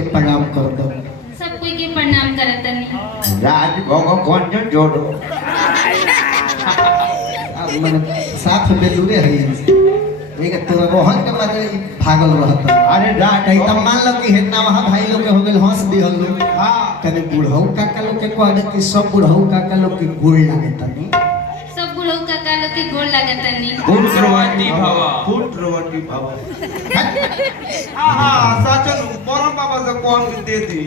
के प्रणाम कर दो। सब कोई के प्रणाम करतनी। राज भोग कौन जो जोड़ो मन साथ में दूरे है एक तो रोहन के मारे भागल रहता। अरे राज कहीं तब मान लो कि हेतना वहां भाई लोग के हो गेल हंस दिहल लोग। हां कने बुढ़ऊ काका लोग के कहले कि सब बुढ़ऊ काका लोग के गोड़ लागे तनी। सब बुढ़ऊ काका लोग के गोड़ लागतनी। पुत्रवती भव पुत्रवती भव हां साचन परम बाबा से कौन दे दी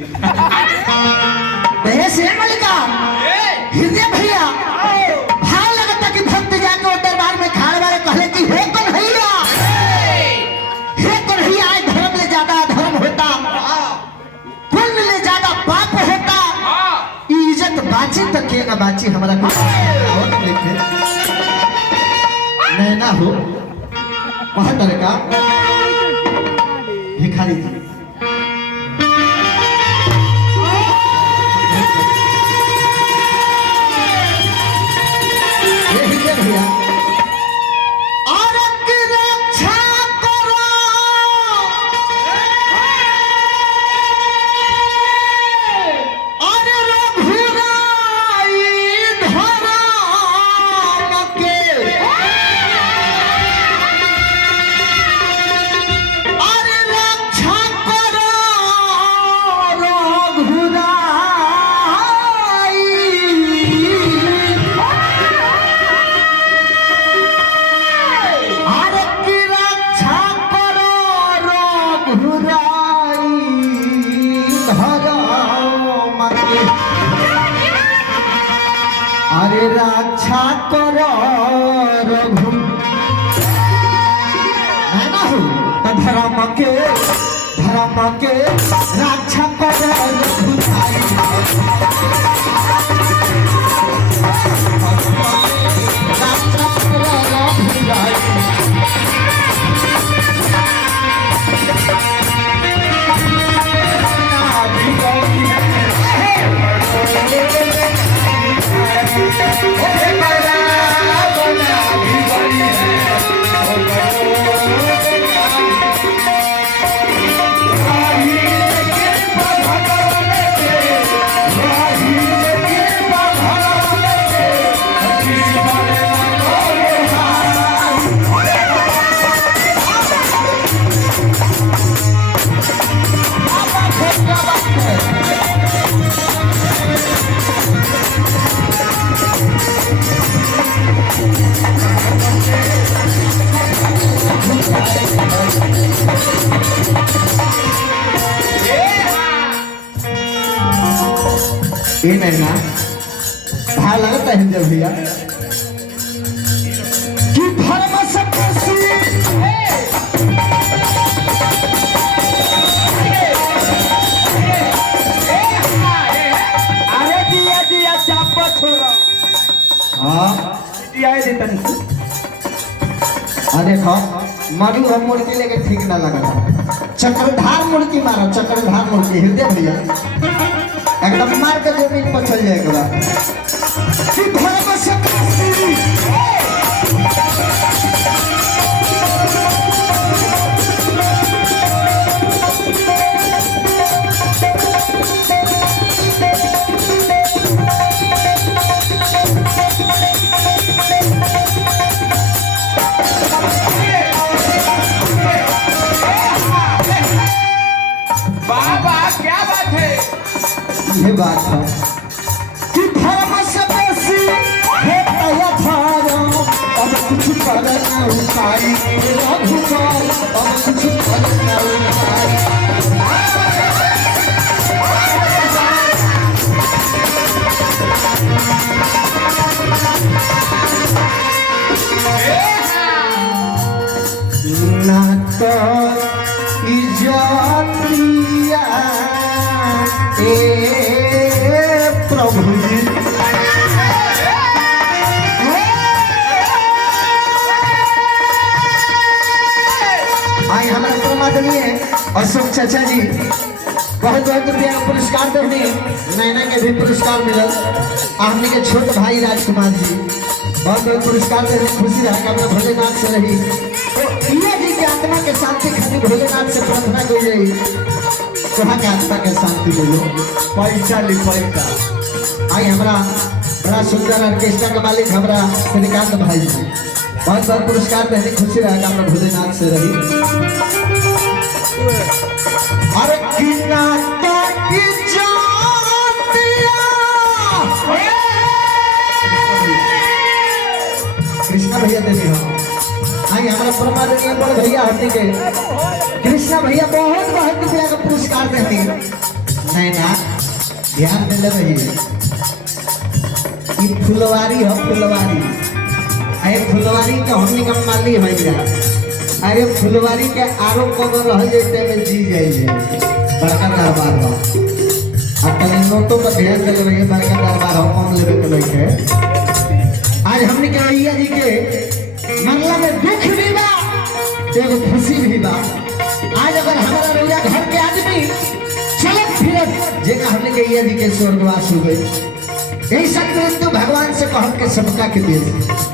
बे से मलिका हृदय भैया भाव लगता कि भक्त जाके वो दरबार में खाड़ वाले कहले कि हे कन्हैया हे कन्हैया आए धर्म ले ज्यादा अधर्म होता पुण्य ले ज्यादा पाप होता इज्जत बाची तो के ना बाची हमारा बहुत देखे नैना हो बहुत तरह का भिखारी जी भैया और की रक्षा करो और रघुराई धर्म के और रक्षा करो अरे रक्षा करो रघु धर्म के रक्षा करो रघुराई रक्षा करो रघुराई ये नहीं ना भाव लगता है हिंदी भैया कि धर्म सबसे अरे दिया दिया चापा छोड़ा हाँ दिया दे तनी देखो मधु हम मुर्गी लेके ठीक ना लगा चक्रधार मुर्गी मारो चक्रधार मुर्गी हृदय भैया एकदम मार के जमीन पर चल जाएगा कि धर्म सबसे बाबा क्या बात है ये बात है कि धर्म सबसे है तया धर्म अब कुछ करना उपाय रघु अब कुछ करना उपाय ना तो इजातिया ए प्रभु जी आई हमारा परमादरणीय अशोक चाचा जी बहुत बहुत रुपया पुरस्कार देने नैना के भी पुरस्कार मिलल हमने के छोट भाई राजकुमार जी बहुत बहुत पुरस्कार देने खुशी रहा अपना भोलेनाथ से रही तो ये जी के आत्मा के शांति खातिर भोलेनाथ से प्रार्थना की जाए कहाँ के आत्मा के शांति मिलो। पैसा ली पैसा। आई हमारा बड़ा सुंदर ऑर्केस्ट्रा के मालिक हमारा श्रीकांत भाई जी बहुत बहुत पुरस्कार देने खुशी रहेगा हमारा भोलेनाथ से रही। अरे किनाता की जातिया कृष्णा भैया देवी हो। आई हमारा परमादरणीय बड़ भैया हटी के कृष्णा भैया बहुत बहुत रुपया का पुरस्कार देती नहीं ना ध्यान दे रही। फुलवारी हो फुलवारी। अरे फुलवारी का हमने कम माली भैया। अरे फुलवारी के आरो कबर रह जैसे में जी जाइए बड़का दरबार हो। अब तने नोटों पर ध्यान दे रही बड़का दरबार हो कम लेवे के लइके। आज हमने के भैया जी के मंगला में दुख भी बा एगो खुशी भी बा। आज अगर हमारा रउआ घर के आदमी चलत फिरत जेका हमने के भैया जी के स्वर्गवास हो गए यही सब तो भगवान से कह के सबका के दे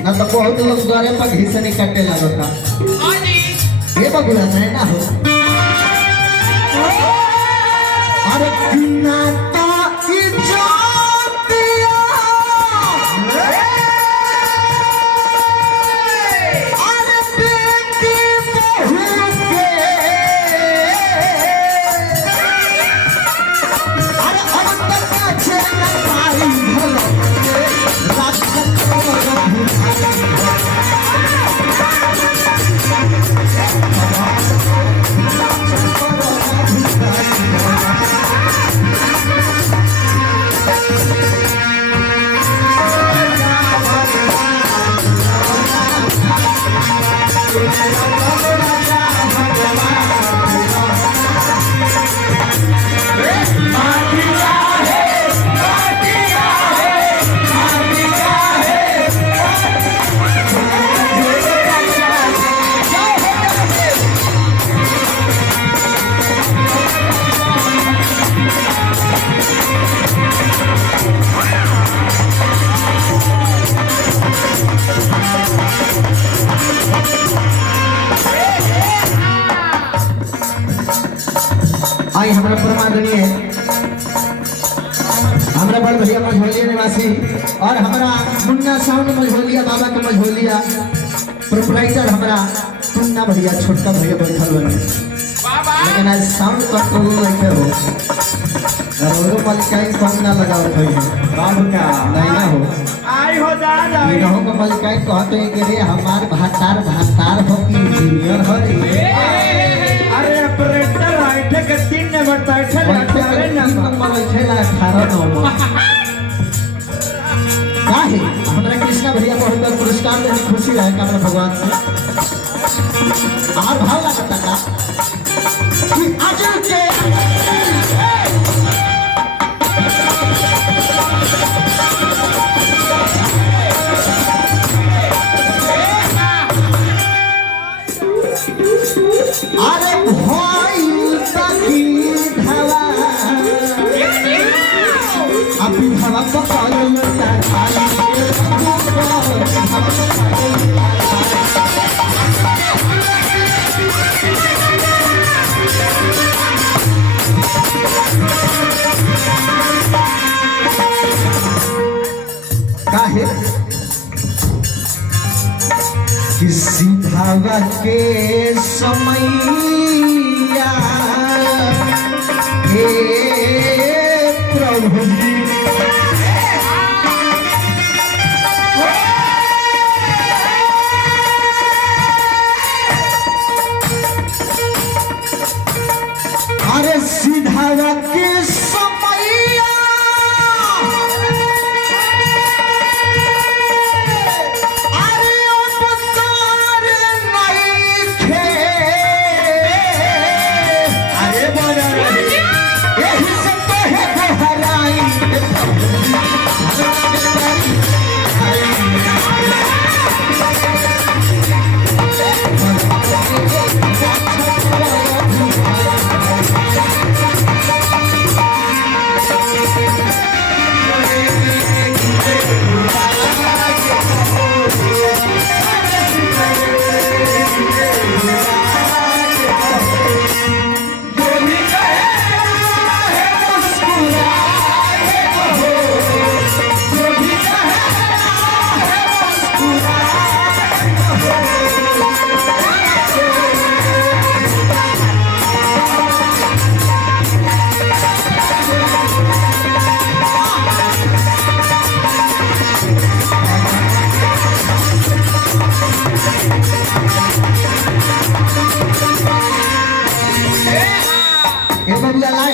ना तो बहुत लोग द्वारे पर घिसनी काटे लगता ये बबुला नहीं ना हो। अरे किनाता की जातिया अरे बेटी बहू के अरे अब तक चेहरा पाई आई हमारा परमादरणीय हमारा बड़ भैया मझोलिया निवासी और हमारा मुन्ना साउंड मझोलिया बाबा के मझोलिया प्रोपराइटर हमारा मुन्ना भैया छोटका भैया बैठल बने लेकिन आज साउंड कंट्रोल नहीं हो और मलिकाई कम ना लगाओ भैया बाबू का नहीं ना हो। आई हो दादा ये हो को मलिकाई कहते हैं कि रे हमार भातार हो कि इंजीनियर हो रे। अरे ऑपरेटर आइठे के 3 नंबर बैठे बैठे अरे नंबर बैठे ला 18 नंबर काहे हमरा कृष्णा भैया बहुत बहुत पुरस्कार देने खुशी रहे कामना भगवान से और भाव लगता का कि आज के अरे भाई तकी धवा अभी धवा पकाल ना खाली काहे किसी धावा के समैया हे प्रभु जी अरे सीधावा के समैया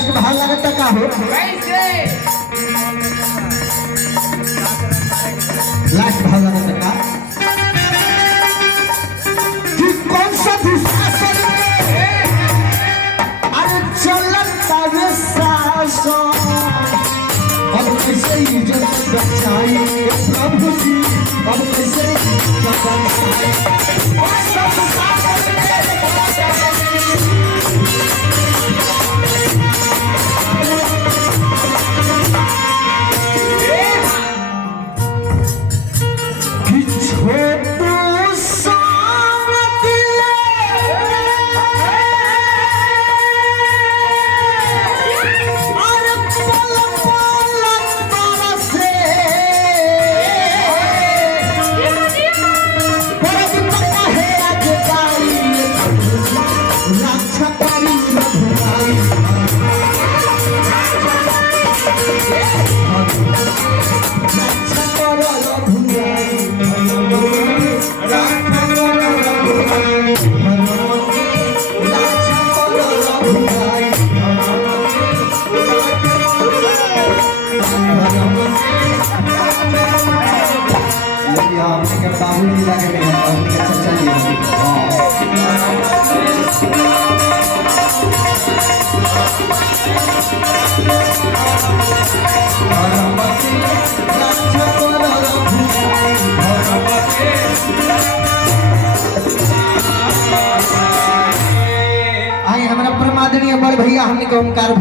लास्ट भाव लगता का हो लास्ट भाव लगता का कि कौन सा दुशासन अरे चलता वे शासन अब कैसे इज्जत बचाई प्रभु जी अब कैसे इज्जत बचाई बाबू लगे में उनके चर्चा आई हमारा परमादरणीय बड़ भैया हमने को ओमकार